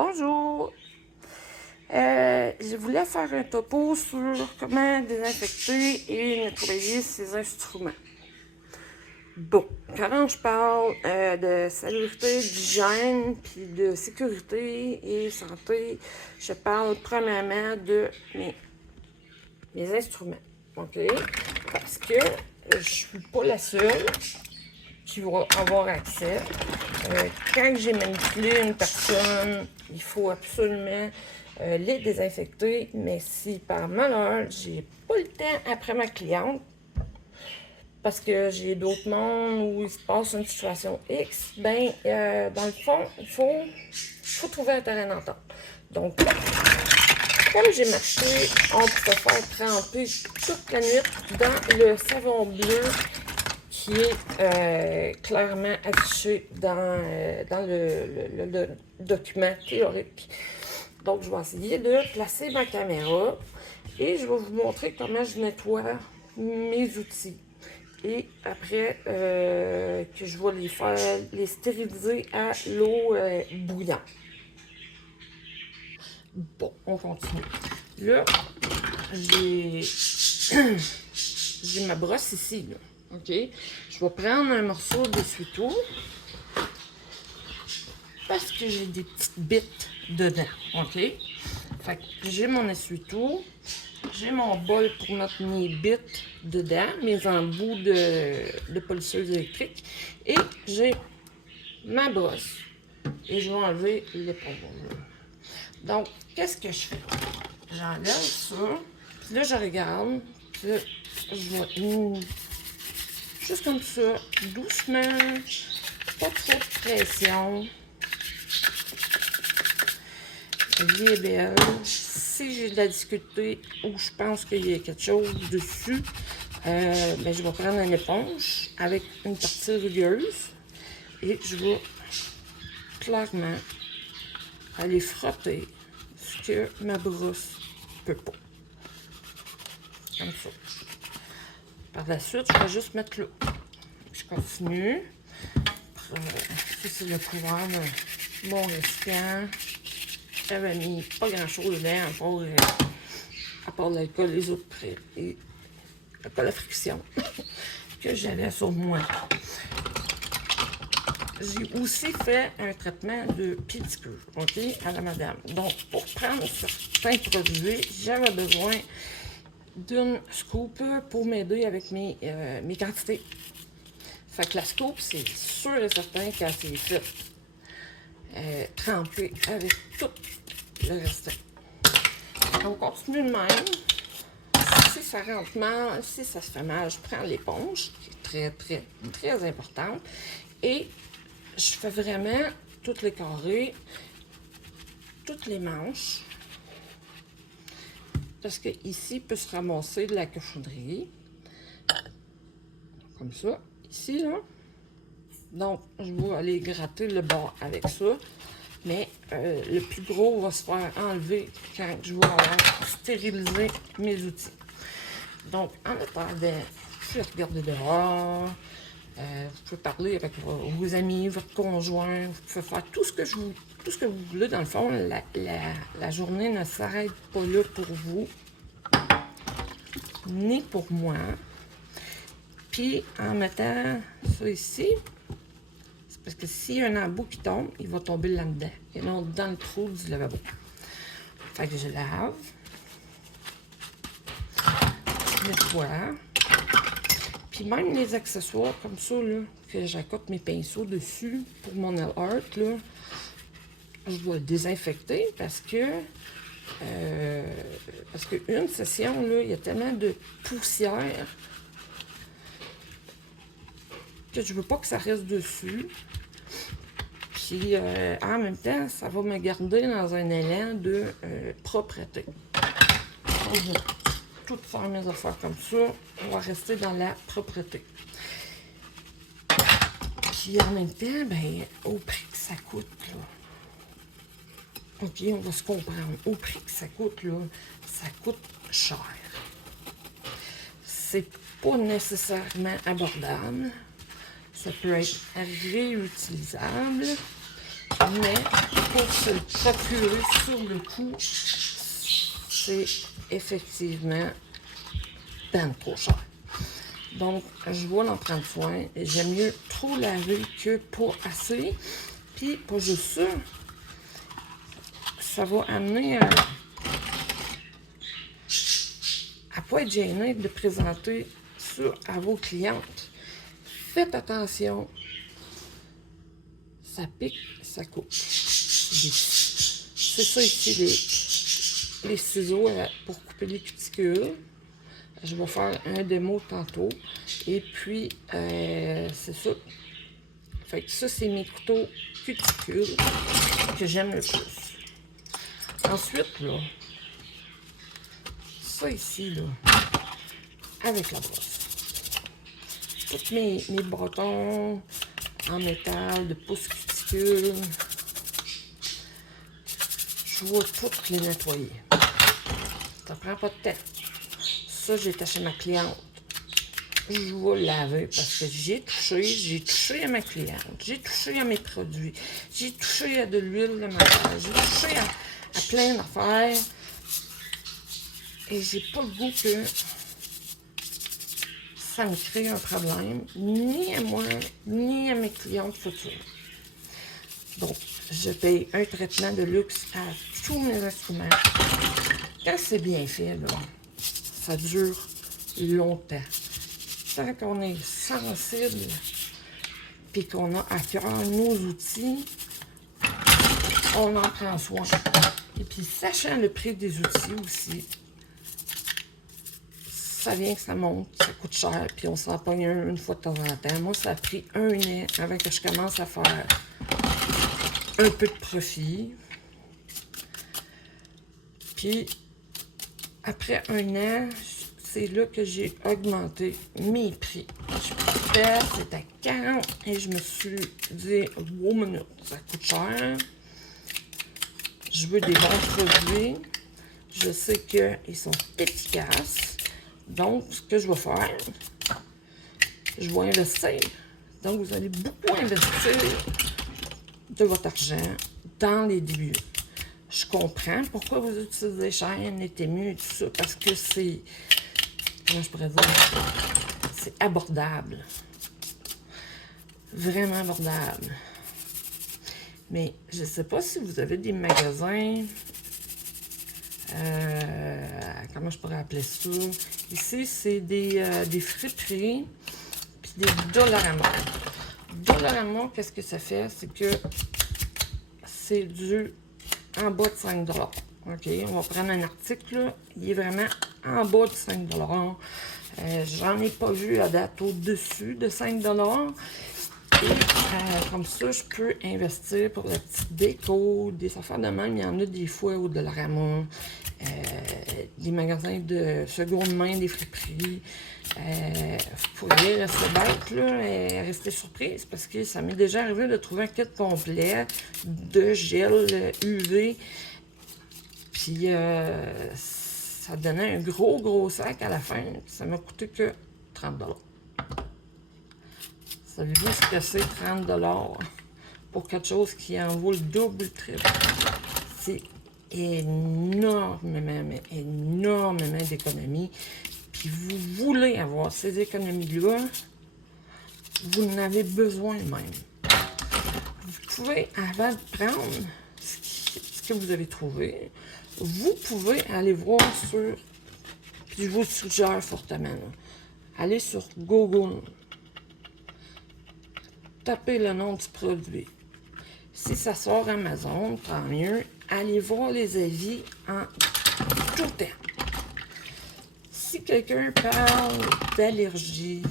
Bonjour! Je voulais faire un topo sur comment désinfecter et nettoyer ces instruments. Bon, quand je parle de salubrité, d'hygiène, puis de sécurité et santé, je parle premièrement de mes instruments, ok? Parce que je suis pas la seule qui va avoir accès. Quand j'ai manipulé une personne, il faut absolument les désinfecter, mais si par malheur, j'ai pas le temps après ma cliente, parce que j'ai d'autres mondes où il se passe une situation X, ben, dans le fond, il faut trouver un terrain d'entente. Donc, comme j'ai marqué, on peut faire tremper toute la nuit dans le savon bleu qui est clairement affiché dans le document théorique. Donc, je vais essayer de placer ma caméra et je vais vous montrer comment je nettoie mes outils. Et après, que je vais les stériliser à l'eau bouillante. Bon, on continue. Là, j'ai ma brosse ici, là. OK? Je vais prendre un morceau d'essuie-tout parce que j'ai des petites bites dedans. OK? Fait que j'ai mon essuie-tout, j'ai mon bol pour mettre mes bites dedans, mes embouts de polisseuse électrique, et j'ai ma brosse. Et je vais enlever l'éponge. Donc, qu'est-ce que je fais? J'enlève ça, puis là, je regarde, puis là, je vais juste comme ça, doucement, pas trop de pression. La vie est belle. Si j'ai de la difficulté ou je pense qu'il y a quelque chose dessus, ben, je vais prendre une éponge avec une partie rugueuse et je vais clairement aller frotter ce que ma brosse ne peut pas. Comme ça. Par la suite, je vais juste mettre l'eau. Je continue. Ça, c'est le couvert de mon récipient. J'avais mis pas grand-chose dedans, à part l'alcool, les autres prêts et pas la friction que j'avais sur moi. J'ai aussi fait un traitement de pédicure, OK, à la madame. Donc, pour prendre certains produits, j'avais besoin d'une scoop pour m'aider avec mes quantités. Fait que la scoop, c'est sûr et certain qu'elle s'est faite tremper avec tout le restant. On continue de même. Si ça rentre mal, si ça se fait mal, je prends l'éponge, qui est très, très, très importante, et je fais vraiment tous les carrés, toutes les manches, parce que ici, il peut se ramasser de la cochonnerie, comme ça, ici, là. Donc, je vais aller gratter le bord avec ça, mais le plus gros va se faire enlever quand je vais avoir stérilisé mes outils. Donc, en attendant, vous pouvez regarder dehors, vous pouvez parler avec vos amis, votre conjoint, vous pouvez faire tout ce que vous voulez. Dans le fond, la journée ne s'arrête pas là pour vous, ni pour moi. Puis, en mettant ça ici, c'est parce que s'il y a un embout qui tombe, il va tomber là-dedans, et non dans le trou du lavabo. Fait que je lave. Nettoie. Puis même les accessoires comme ça, là, que j'accote mes pinceaux dessus pour mon nail art, là, je vais le désinfecter parce que une session, là, il y a tellement de poussière que je veux pas que ça reste dessus. Puis en même temps, ça va me garder dans un élan de propreté. Tout faire mes affaires comme ça, on va rester dans la propreté. Puis en même temps, ben, au prix que ça coûte, là. OK, on va se comprendre. Au prix que ça coûte, là, ça coûte cher. C'est pas nécessairement abordable. Ça peut être réutilisable, mais pour se le procurer sur le coup, c'est effectivement ben trop cher. Donc, je vais en prendre soin. J'aime mieux trop laver que pas assez. Puis, pas juste ça, ça va amener à pas être gêné de présenter ça à vos clientes. Faites attention. Ça pique, ça coupe. C'est ça ici, les ciseaux pour couper les cuticules. Je vais faire un démo tantôt. Et puis, c'est ça. Fait que ça, c'est mes couteaux cuticules que j'aime le plus. Ensuite, là, ça ici, là, avec la brosse. Tous mes bâtons en métal, de pouce cuticule, je vais toutes les nettoyer. Ça prend pas de temps. Ça, j'ai taché ma cliente. Je vais laver parce que j'ai touché à ma cliente, j'ai touché à mes produits, j'ai touché à de l'huile de massage, j'ai touché à plein d'affaires. Et j'ai pas le goût que ça me crée un problème, ni à moi, ni à mes clientes futures. Donc, je paye un traitement de luxe à tous mes instruments. Quand c'est bien fait, là, ça dure longtemps. Tant qu'on est sensible, puis qu'on a à cœur nos outils, on en prend soin. Et puis, sachant le prix des outils aussi, ça vient que ça monte, ça coûte cher, puis on s'en pogne une fois de temps en temps. Moi, ça a pris 1 an avant que je commence à faire un peu de profit. Puis, après 1 an, c'est là que j'ai augmenté mes prix. C'était à 40 et je me suis dit, wow, minute, ça coûte cher. Je veux des bons produits. Je sais qu'ils sont efficaces. Donc, ce que je vais faire, je vais investir. Donc, vous allez beaucoup investir de votre argent dans les débuts. Je comprends pourquoi vous utilisez chaîne et Temu et tout ça, parce que c'est, comment je pourrais dire, c'est abordable. Vraiment abordable. Mais je ne sais pas si vous avez des magasins, comment je pourrais appeler ça. Ici, c'est des friperies puis des Dollarama. Dollarama, qu'est-ce que ça fait? C'est que c'est du en bas de 5 $. OK, on va prendre un article, là. Il est vraiment en bas de 5 $. J'en ai pas vu à date au-dessus de 5 $. Et comme ça, je peux investir pour la petite déco, des affaires de même. Il y en a des fois au Dollarama, des magasins de seconde main, des friperies. Vous pourriez rester bête, là, et rester surprise parce que ça m'est déjà arrivé de trouver un kit complet de gel UV. Puis ça donnait un gros sac à la fin. Ça m'a coûté que 30 $. Savez-vous ce que c'est 30 $ pour quelque chose qui en vaut le double, le triple? C'est énormément, mais énormément d'économies. Puis vous voulez avoir ces économies-là, vous en avez besoin même. Vous pouvez, avant de prendre ce que vous avez trouvé, vous pouvez aller voir sur, puis je vous suggère fortement, là, allez sur Google. Tapez le nom du produit. Si ça sort Amazon, tant mieux. Allez voir les avis en tout temps. Si quelqu'un parle d'allergie,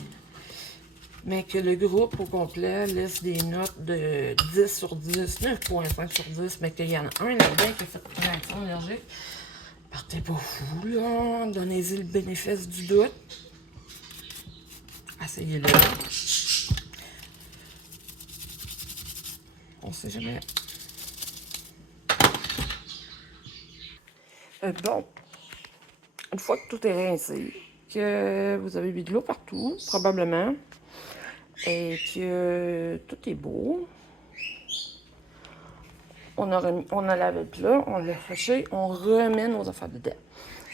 mais que le groupe au complet laisse des notes de 10 sur 10, 9,5 sur 10, mais qu'il y en a un là-dedans qui a fait une réaction allergique, partez pas fou, là. Donnez-y le bénéfice du doute. Essayez-le. On sait jamais. Bon, une fois que tout est rincé, que vous avez mis de l'eau partout, probablement, et que tout est beau, on a lavé le plat, on l'a séché, on remet nos affaires dedans.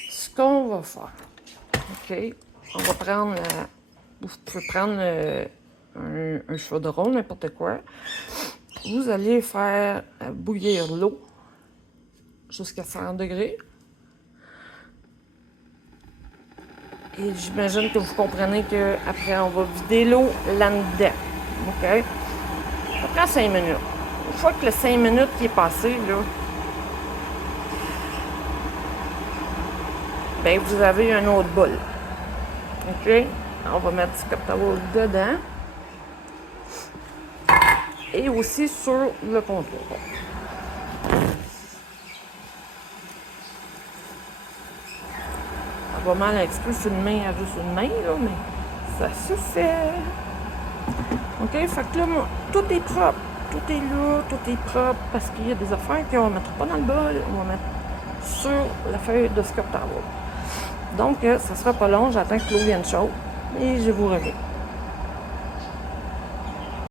Ce qu'on va faire, OK, on va prendre vous pouvez prendre un chaudron, n'importe quoi. Vous allez faire bouillir l'eau jusqu'à 100 degrés. Et j'imagine que vous comprenez qu'après, on va vider l'eau là-dedans. OK? Ça prend 5 minutes. Une fois que les 5 minutes qui est passé, là, ben vous avez un autre bol. OK? On va mettre du Scott-Towel dedans. Et aussi sur le comptoir. Ça va mal à expliquer une main à juste une main, là, mais ça se fait. OK? Fait que là, tout est propre. Tout est là, tout est propre parce qu'il y a des affaires qu'on ne mettra pas dans le bol, on va mettre sur la feuille de Scott-Towel. Donc, ça sera pas long, j'attends que l'eau vienne chaude et je vous reviens.